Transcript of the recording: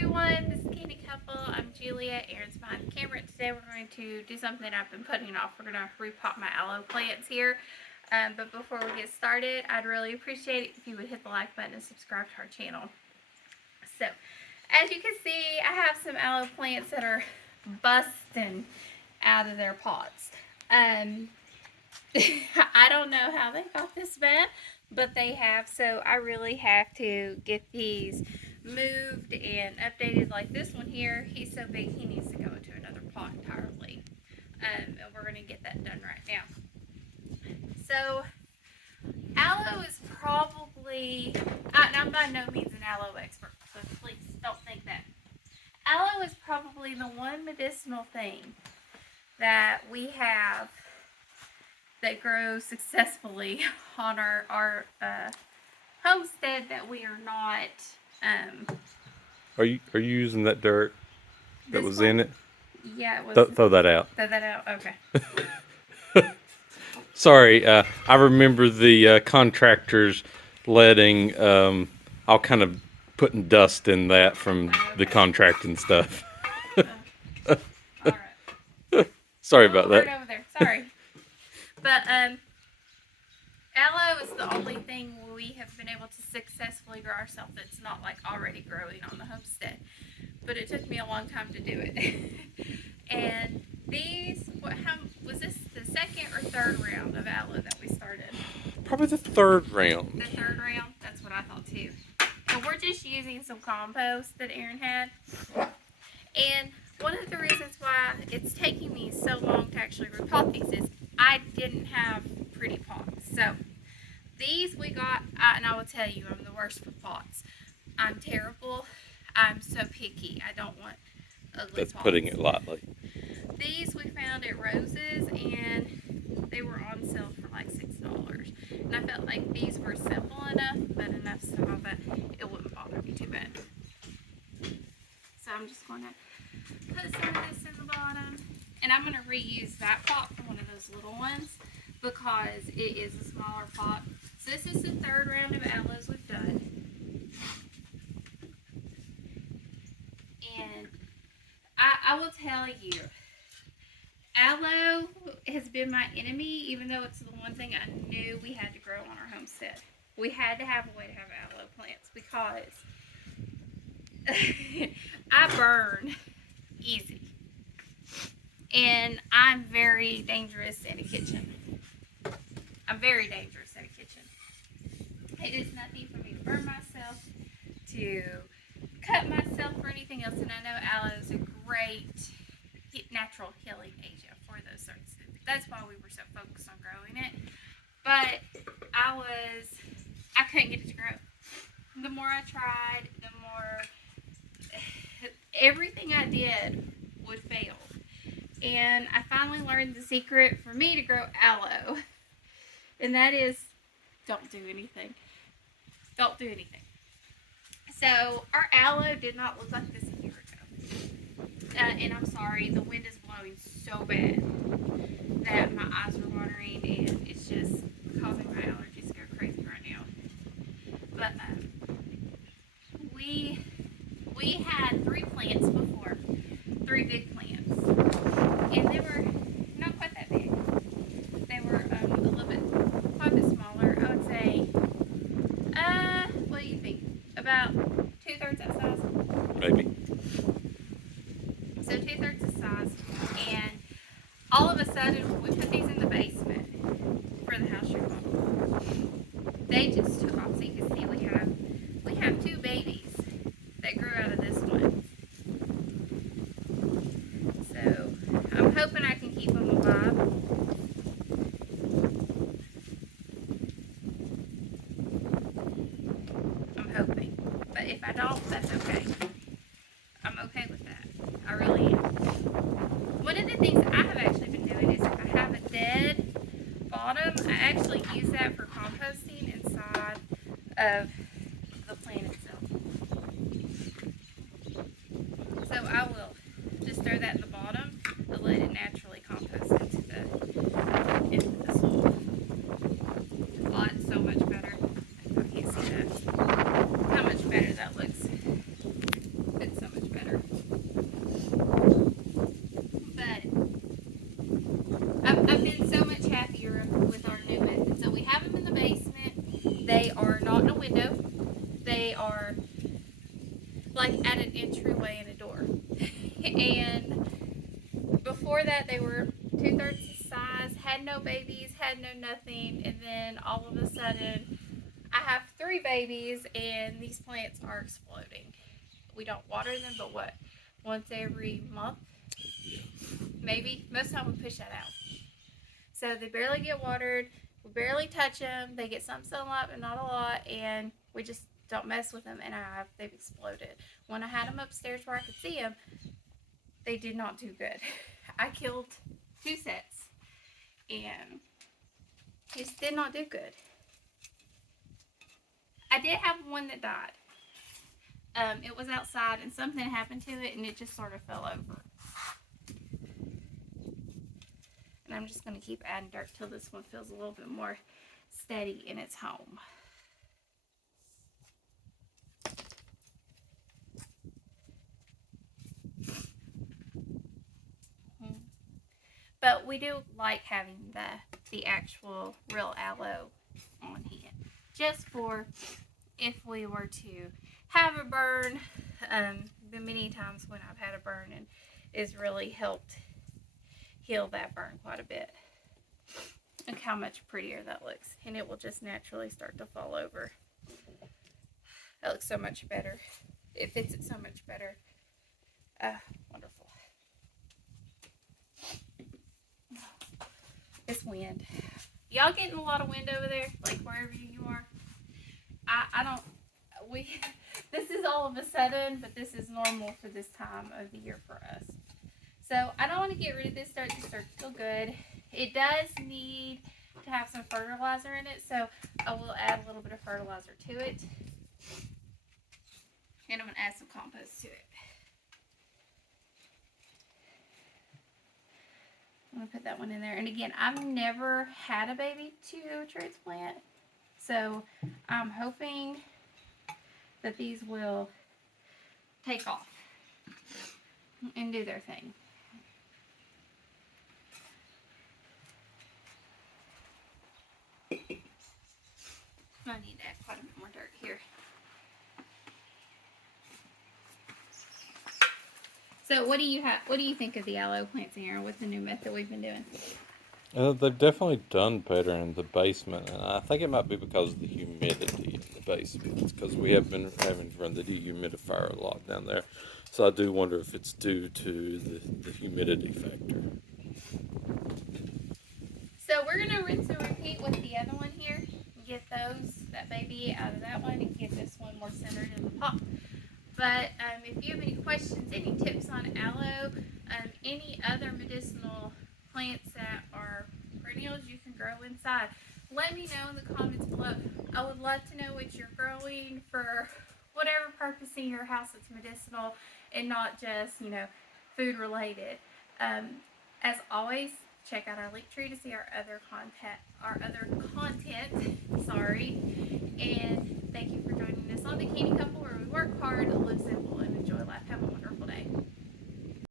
everyone, this is Canny Couple. I'm Julia, Aaron's behind the camera. Today we're going to do something I've been putting off. We're going to repot my aloe plants here. But before we get started, I'd really appreciate it if you would hit the like button and subscribe to our channel. So, as you can see, I have some aloe plants that are busting out of their pots. I don't know how they got this bad, but they have, so I really have to get these moved and updated. Like this one here, he's so big he needs to go into another pot entirely, and we're going to get that done right now. So aloe is probably, I'm by no means an aloe expert, so please don't think that. Aloe is probably the one medicinal thing that we have that grows successfully on our homestead that we are not. Are you using that dirt that was in it? Yeah, it was. Throw that out. Throw that out. Okay. Sorry, I remember the contractors letting all kind of putting dust in that from the contracting stuff. All right. Sorry about that. Over there. Sorry. But aloe is the only thing we have been able to successfully grow ourselves that's not like already growing on the homestead. But it took me a long time to do it. And these, was this the second or third round of aloe that we started? Probably the third round. The third round? That's what I thought too. And we're just using some compost that Aaron had. And one of the reasons why it's taking me so long to actually repot these is I didn't have pretty pots. So these we got, and I will tell you, I'm the worst for pots. I'm terrible. I'm so picky. I don't want ugly That's pots. putting it lightly. These we found at Rose's, and they were on sale for like $6. And I felt like these were simple enough, but enough so that it wouldn't bother me too bad. So I'm just going to put some of this in the bottom. And I'm going to reuse that pot for one of those little ones because it is a smaller pot. So this is the third round of aloes we've done. And I will tell you, aloe has been my enemy, even though it's the one thing I knew we had to grow on our homestead. We had to have a way to have aloe plants because I burn easy. And I'm very dangerous in a kitchen. I'm very dangerous in a kitchen. It is nothing for me to burn myself, to cut myself, or anything else. And I know aloe is a great natural healing agent for those sorts of things. That's why we were so focused on growing it. But I couldn't get it to grow. The more I tried, the more everything I did would fail. And I finally learned the secret for me to grow aloe. And that is, don't do anything. Don't do anything. So our aloe did not look like this a year ago. And I'm sorry, the wind is blowing so bad that my eyes are watering and it's just causing my allergies to go crazy right now. But we had 3 plants before, 3 big plants, and they were not quite that big. They were quite a bit smaller. I would say, what do you think? About 2/3 that size? Maybe. So 2/3 the size, and all of a sudden we put these in the basement for the house remodel. They just took off. So you can see we have 2 babies that grew out of this one. So I'm hoping I can keep them alive. I'm hoping, but if I don't, that's okay. I'm okay with that. I really am. One of the things I have actually been doing is if I have a dead bottom, I actually use that for composting inside of the plant itself. So I will just throw that in the bottom and let it naturally compost into the soil. Oh, it's so much better. I can't see that. How much better that looks. like at an entryway in a door. And before that, they were 2/3 the size, had no babies, had no nothing, and then all of a sudden, I have 3 babies, and these plants are exploding. We don't water them, but what? Once every month, maybe. Most of the time, we push that out. So they barely get watered. We barely touch them. They get some sunlight, but not a lot, and we just don't mess with them. And they've exploded. When I had them upstairs where I could see them, they did not do good. I killed 2 sets, and just did not do good. I did have one that died. It was outside, and something happened to it, and it just sort of fell over. And I'm just going to keep adding dirt till this one feels a little bit more steady in its home. But we do like having the actual real aloe on hand, just for if we were to have a burn. The many times when I've had a burn, and it's really helped heal that burn quite a bit. Look how much prettier that looks, and it will just naturally start to fall over. That looks so much better. It fits it so much better. Wonderful. This wind. Y'all getting a lot of wind over there? Like wherever you are? I don't, this is all of a sudden, but this is normal for this time of the year for us. So I don't want to get rid of this dirt. This dirt feels good. It does need to have some fertilizer in it, so I will add a little bit of fertilizer to it. And I'm going to add some compost to it. I'm going to put that one in there. And again, I've never had a baby to transplant, so I'm hoping that these will take off and do their thing. I need to add quite a bit more dirt here. So what do you think of the aloe plants, Aaron, with the new method we've been doing? They've definitely done better in the basement, and I think it might be because of the humidity in the basement. It's because we have been having to run the dehumidifier a lot down there, so I do wonder if it's due to the humidity factor. So we're gonna rinse and repeat with the other one here. Get that baby out of that one, and get this one more centered in the pot. But if you have any questions, any tips on aloe, any other medicinal plants that are perennials you can grow inside, let me know in the comments below. I would love to know what you're growing for whatever purpose in your house that's medicinal and not just, food related. As always, check out our link tree to see our other content. Sorry. And thank you for joining us on the Canny Couple, where we work hard, live simple, and enjoy life. Have a wonderful day.